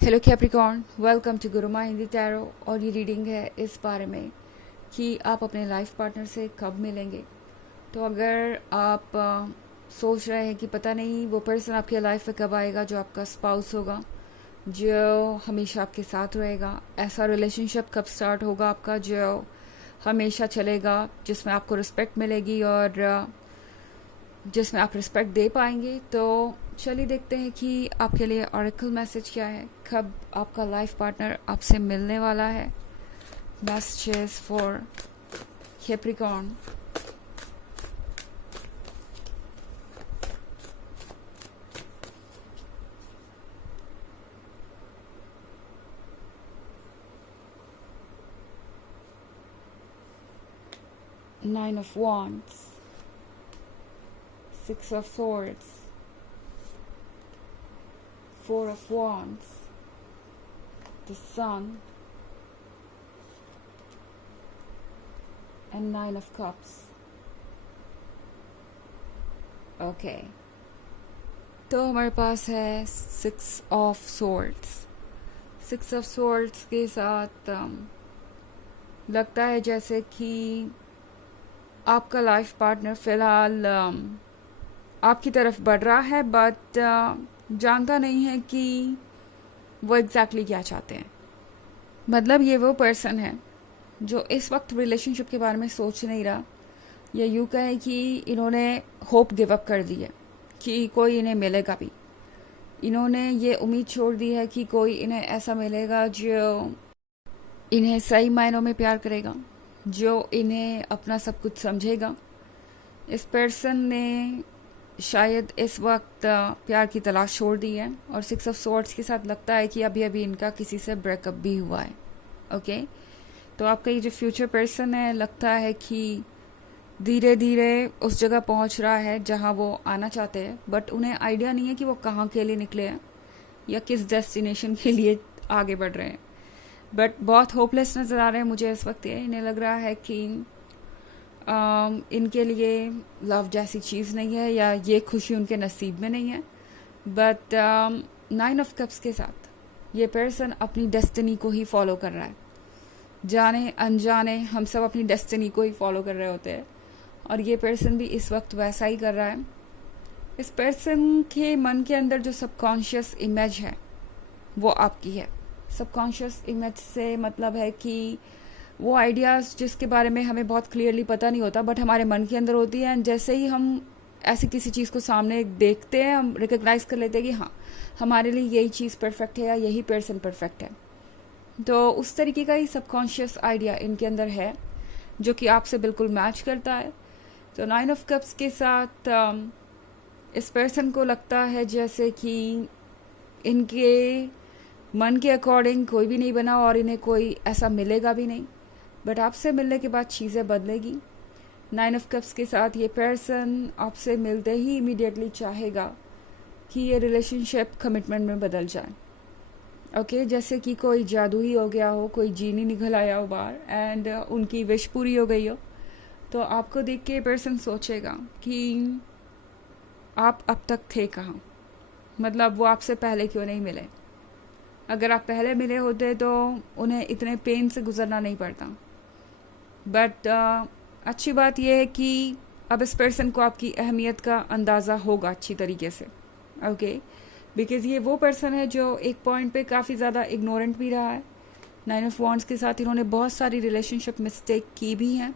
Hello Capricorn, welcome to Guruma Hindi tarot. और ये reading है इस बारे में कि आप अपने लाइफ पार्टनर से कब मिलेंगे। तो अगर आप सोच रहे हैं कि पता नहीं वो पर्सन आपके लाइफ में कब आएगा जो आपका स्पाउस होगा, जो हमेशा आपके साथ रहेगा, ऐसा रिलेशनशिप कब स्टार्ट होगा आपका जो हमेशा चलेगा, जिसमें आपको रिस्पेक्ट मिलेगी और जिसमें आप रिस्पेक्ट दे पाएंगे। तो चलिए देखते हैं कि आपके लिए ऑरेकल मैसेज क्या है, कब आपका लाइफ पार्टनर आपसे मिलने वाला है। Messages for Capricorn. Nine of Wands, Six of Swords, Four of Wands, the Sun, and Nine of Cups. Okay, तो हमारे पास है six of swords. Six of swords के साथ लगता है जैसे कि आपका लाइफ पार्टनर फ़िलहाल आपकी तरफ बढ़ रहा है, बट जानता नहीं है कि वो एग्जैक्टली क्या चाहते हैं। मतलब ये वो पर्सन है जो इस वक्त रिलेशनशिप के बारे में सोच नहीं रहा, या यूँ कहें कि इन्होंने होप गिव अप कर दी है कि कोई इन्हें मिलेगा भी। इन्होंने ये उम्मीद छोड़ दी है कि कोई इन्हें ऐसा मिलेगा जो इन्हें सही मायनों में प्यार करेगा, जो इन्हें अपना सब कुछ समझेगा। इस पर्सन ने शायद इस वक्त प्यार की तलाश छोड़ दी है, और सिक्स ऑफ सॉर्ड्स के साथ लगता है कि अभी अभी इनका किसी से ब्रेकअप भी हुआ है। ओके, तो आपका ये जो फ्यूचर पर्सन है, लगता है कि धीरे धीरे उस जगह पहुंच रहा है जहां वो आना चाहते हैं, बट उन्हें आइडिया नहीं है कि वो कहाँ के लिए निकले हैं या किस डेस्टिनेशन के लिए आगे बढ़ रहे हैं। बट बहुत होपलेस नज़र आ रहे हैं मुझे इस वक्त। ये इन्हें लग रहा है कि इनके लिए लव जैसी चीज़ नहीं है, या ये खुशी उनके नसीब में नहीं है। बट नाइन ऑफ कप्स के साथ ये पर्सन अपनी डेस्टिनी को ही फॉलो कर रहा है। जाने अनजाने हम सब अपनी डेस्टिनी को ही फॉलो कर रहे होते हैं, और ये पर्सन भी इस वक्त वैसा ही कर रहा है। इस पर्सन के मन के अंदर जो सबकॉन्शियस इमेज है वो आपकी है। सबकॉन्शियस इमेज से मतलब है कि वो आइडियाज़ जिसके बारे में हमें बहुत क्लियरली पता नहीं होता, बट हमारे मन के अंदर होती है। एंड जैसे ही हम ऐसी किसी चीज़ को सामने देखते हैं, हम रिकग्नाइज कर लेते हैं कि हाँ, हमारे लिए यही चीज़ परफेक्ट है या यही पर्सन परफेक्ट है। तो उस तरीके का ही सबकॉन्शियस आइडिया इनके अंदर है जो कि आपसे बिल्कुल मैच करता है। तो नाइन ऑफ कप्स के साथ इस पर्सन को लगता है जैसे कि इनके मन के अकॉर्डिंग कोई भी नहीं बना और इन्हें कोई ऐसा मिलेगा भी नहीं, बट आपसे मिलने के बाद चीज़ें बदलेगी। नाइन ऑफ कप्स के साथ ये पर्सन आपसे मिलते ही इमीडिएटली चाहेगा कि ये रिलेशनशिप कमिटमेंट में बदल जाए। ओके, जैसे कि कोई जादू ही हो गया हो, कोई जीनी निकल आया हो बाहर एंड उनकी विश पूरी हो गई हो। तो आपको देख के पर्सन सोचेगा कि आप अब तक थे कहाँ, मतलब वो आपसे पहले क्यों नहीं मिले। अगर आप पहले मिले होते तो उन्हें इतने पेन से गुजरना नहीं पड़ता। बट अच्छी बात यह है कि अब इस पर्सन को आपकी अहमियत का अंदाज़ा होगा अच्छी तरीके से। ओके, बिकॉज़ ये वो पर्सन है जो एक पॉइंट पे काफ़ी ज़्यादा इग्नोरेंट भी रहा है। नाइन ऑफ वॉन्ड्स के साथ इन्होंने बहुत सारी रिलेशनशिप मिस्टेक की भी हैं।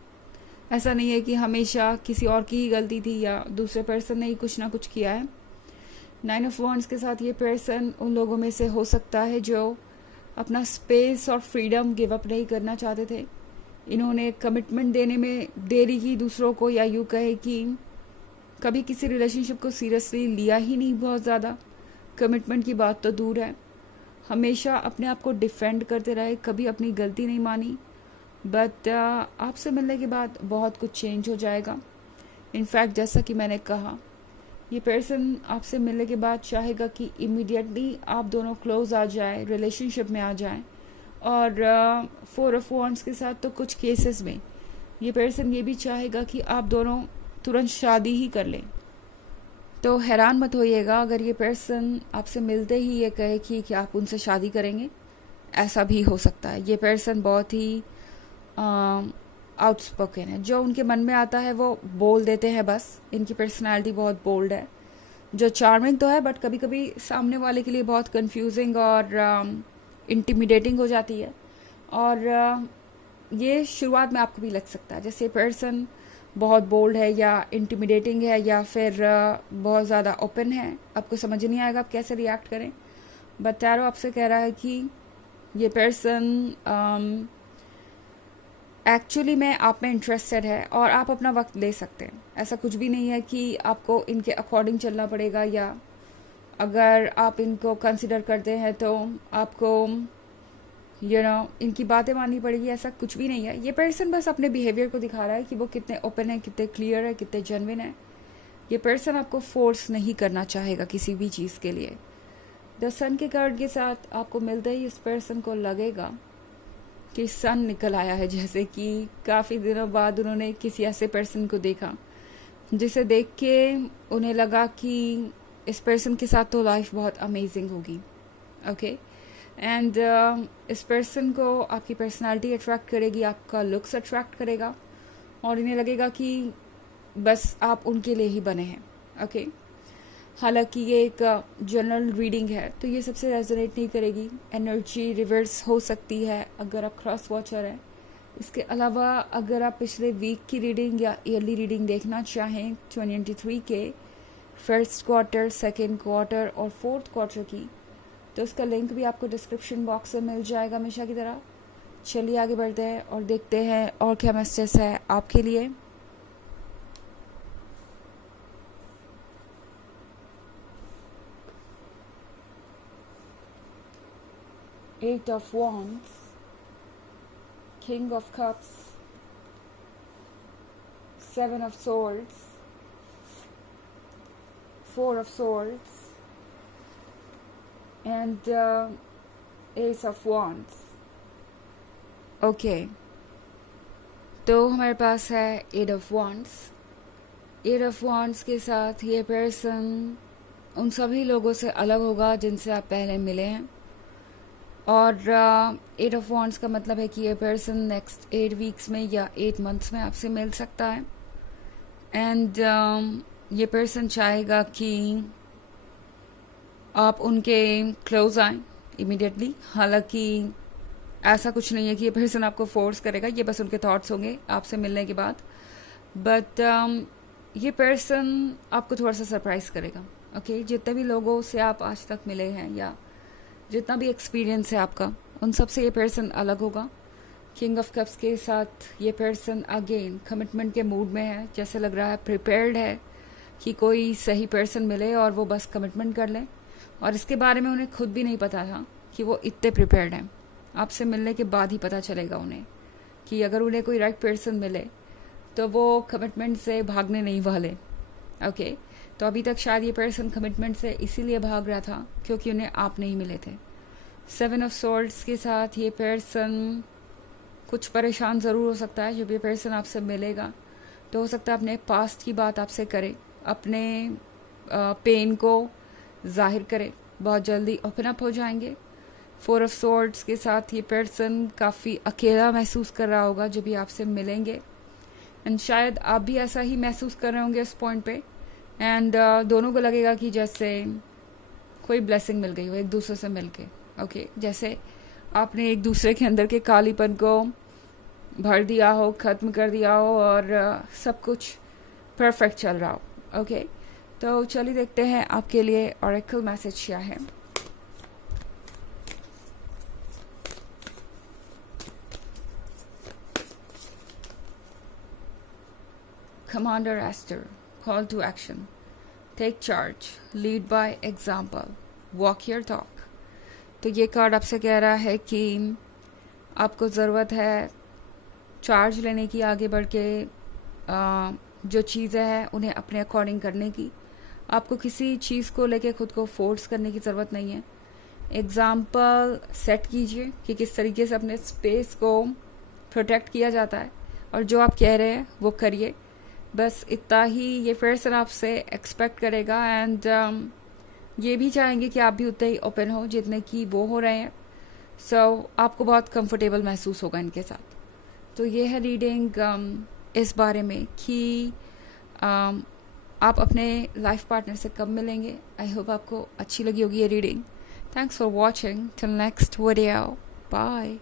ऐसा नहीं है कि हमेशा किसी और की ही गलती थी या दूसरे पर्सन ने ही कुछ ना कुछ किया है। नाइन ऑफ वॉन्ड्स के साथ ये पर्सन उन लोगों में से हो सकता है जो अपना स्पेस और फ्रीडम गिव अप नहीं करना चाहते थे। इन्होंने कमिटमेंट देने में देरी की दूसरों को, या यूँ कहे कि कभी किसी रिलेशनशिप को सीरियसली लिया ही नहीं बहुत ज़्यादा। कमिटमेंट की बात तो दूर है, हमेशा अपने आप को डिफेंड करते रहे, कभी अपनी गलती नहीं मानी। बट आपसे मिलने के बाद बहुत कुछ चेंज हो जाएगा। इनफैक्ट जैसा कि मैंने कहा, ये पर्सन आपसे मिलने के बाद चाहेगा कि इमीडिएटली आप दोनों क्लोज आ जाए, रिलेशनशिप में आ जाएं। और फोर ऑफ वॉन्ड्स के साथ तो कुछ केसेस में ये पर्सन ये भी चाहेगा कि आप दोनों तुरंत शादी ही कर लें। तो हैरान मत होइएगा अगर ये पर्सन आपसे मिलते ही ये कहे कि आप उनसे शादी करेंगे। ऐसा भी हो सकता है। ये पर्सन बहुत ही आउटस्पोकन है, जो उनके मन में आता है वो बोल देते हैं बस। इनकी पर्सनालिटी बहुत बोल्ड है, जो चार्मिंग तो है बट कभी कभी सामने वाले के लिए बहुत कंफ्यूजिंग और इंटिमिडेटिंग हो जाती है। और ये शुरुआत में आपको भी लग सकता है जैसे पर्सन बहुत बोल्ड है या इंटिमिडेटिंग है या फिर बहुत ज़्यादा ओपन है। आपको समझ नहीं आएगा आप कैसे रिएक्ट करें। बट टैरो आपसे कह रहा है कि ये पर्सन एक्चुअली में आप में इंटरेस्टेड है और आप अपना वक्त ले सकते हैं। ऐसा कुछ भी नहीं है कि आपको इनके अकॉर्डिंग चलना पड़ेगा, या अगर आप इनको कंसिडर करते हैं तो आपको इनकी बातें माननी पड़ेगी। ऐसा कुछ भी नहीं है। ये पर्सन बस अपने बिहेवियर को दिखा रहा है कि वो कितने ओपन है, कितने क्लियर है, कितने जेन्युइन है। ये पर्सन आपको फोर्स नहीं करना चाहेगा किसी भी चीज़ के लिए। द सन के कार्ड के साथ आपको मिलते ही इस पर्सन को लगेगा कि सन निकल आया है, जैसे कि काफ़ी दिनों बाद उन्होंने किसी ऐसे पर्सन को देखा जिसे देख के उन्हें लगा कि इस पर्सन के साथ तो लाइफ बहुत अमेजिंग होगी। ओके एंड इस पर्सन को आपकी पर्सनालिटी अट्रैक्ट करेगी, आपका लुक्स अट्रैक्ट करेगा और इन्हें लगेगा कि बस आप उनके लिए ही बने हैं। ओके हालांकि ये एक जनरल रीडिंग है तो ये सबसे रेजोनेट नहीं करेगी। एनर्जी रिवर्स हो सकती है अगर आप क्रॉस वॉचर हैं। इसके अलावा अगर आप पिछले वीक की रीडिंग या ईयरली रीडिंग देखना चाहें 2023 के फर्स्ट क्वार्टर, सेकेंड क्वार्टर और फोर्थ क्वार्टर की, तो उसका लिंक भी आपको डिस्क्रिप्शन बॉक्स में मिल जाएगा हमेशा की तरह। चलिए आगे बढ़ते हैं और देखते हैं और क्या मैसेज है आपके लिए। Eight of Wands, King of Cups, Seven of Swords, Four of Swords, and Ace of Wands. Okay, तो हमारे पास है Eight of Wands. Eight of Wands के साथ ये पर्सन उन सभी लोगों से अलग होगा जिनसे आप पहले मिले हैं। और 8 ऑफ वॉन्ड्स का मतलब है कि ये पर्सन नेक्स्ट 8 वीक्स में या 8 मंथ्स में आपसे मिल सकता है। एंड ये पर्सन चाहेगा कि आप उनके क्लोज आएँ इमीडिएटली। हालांकि ऐसा कुछ नहीं है कि ये पर्सन आपको फोर्स करेगा, ये बस उनके थॉट्स होंगे आपसे मिलने के बाद। बट ये पर्सन आपको थोड़ा सा सरप्राइज करेगा। ओके जितने भी लोगों से आप आज तक मिले हैं या जितना भी एक्सपीरियंस है आपका, उन सब से ये पर्सन अलग होगा। किंग ऑफ कप्स के साथ ये पर्सन अगेन कमिटमेंट के मूड में है। जैसे लग रहा है प्रिपेयर्ड है कि कोई सही पर्सन मिले और वो बस कमिटमेंट कर ले। और इसके बारे में उन्हें खुद भी नहीं पता था कि वो इतने प्रिपेयर्ड हैं। आपसे मिलने के बाद ही पता चलेगा उन्हें कि अगर उन्हें कोई राइट पर्सन मिले तो वो कमिटमेंट से भागने नहीं वाले। ओके तो अभी तक शायद ये पर्सन कमिटमेंट से इसीलिए भाग रहा था क्योंकि उन्हें आप नहीं मिले थे। 7 ऑफ स्वॉर्ड्स के साथ ये पर्सन कुछ परेशान ज़रूर हो सकता है। जब ये पर्सन आपसे मिलेगा तो हो सकता है अपने पास्ट की बात आपसे करे, अपने पेन को जाहिर करे, बहुत जल्दी ओपन अप हो जाएंगे। 4 ऑफ स्वॉर्ड्स के साथ ये पर्सन काफ़ी अकेला महसूस कर रहा होगा जब ये आपसे मिलेंगे। एंड शायद आप भी ऐसा ही महसूस कर रहे होंगे इस पॉइंट पे। एंड दोनों को लगेगा कि जैसे कोई ब्लेसिंग मिल गई हो एक दूसरे से मिलके। ओके जैसे आपने एक दूसरे के अंदर के कालीपन को भर दिया हो, ख़त्म कर दिया हो और सब कुछ परफेक्ट चल रहा हो। ओके तो चलिए देखते हैं आपके लिए ऑरेकल मैसेज क्या है। Commander Esther, call to action, take charge, lead by example, walk your talk। तो ये कार्ड आपसे कह रहा है कि आपको ज़रूरत है चार्ज लेने की, आगे बढ़ के जो चीज़ें हैं उन्हें अपने अकॉर्डिंग करने की। आपको किसी चीज़ को लेके खुद को फोर्स करने की ज़रूरत नहीं है। एग्जाम्पल सेट कीजिए कि किस तरीके से अपने स्पेस को प्रोटेक्ट किया जाता है और जो आप कह रहे हैं वो करिए। बस इतना ही ये पर्सन आपसे एक्सपेक्ट करेगा एंड ये भी चाहेंगे कि आप भी उतने ही ओपन हो जितने कि वो हो रहे हैं. सो आपको बहुत कंफर्टेबल महसूस होगा इनके साथ. तो ये है रीडिंग इस बारे में कि आप अपने लाइफ पार्टनर से कब मिलेंगे. आई होप आपको अच्छी लगी होगी ये reading. Thanks for watching. Till next video. Bye.